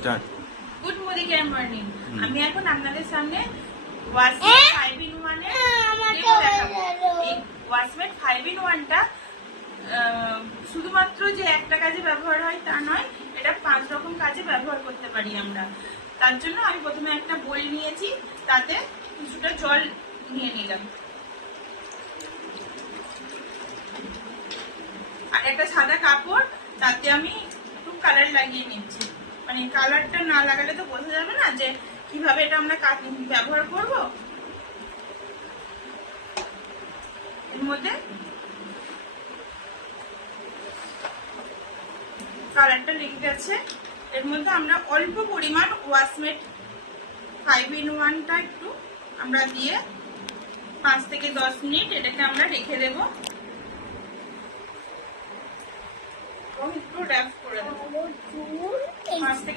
Start. Good morning. আমি এখন আপনাদের সামনে ওয়াসমেট 5-in-1 এর ডেমো দেখাবো। এই ওয়াসমেট 5-in-1 টা শুধুমাত্র যে একটা কাজে ব্যবহার হয় তা নয়, এটা 5 রকম কাজে ব্যবহার করতে পারি আমরা। তার জন্য আমি প্রথমে একটা বোল নিয়েছি, তাতে কিছুটা জল নিয়ে নিলাম আর একটা সাদা কাপড়, তাতে আমি একটু কালার লাগিয়ে নিচ্ছি। মানে কালারটা না লাগালে তো বোঝা যাবে না যে কিভাবে এটা আমরা ব্যবহার করব। এর মধ্যে কালারটা লেগে গেছে। এর মধ্যে আমরা অল্প পরিমাণ ওয়াসমেট 5-in-1 টা একটু আমরা দিয়ে 5 থেকে 10 মিনিট এটাকে আমরা রেখে দেব। একটু র‍্যাপ করে দেব 5 থেকে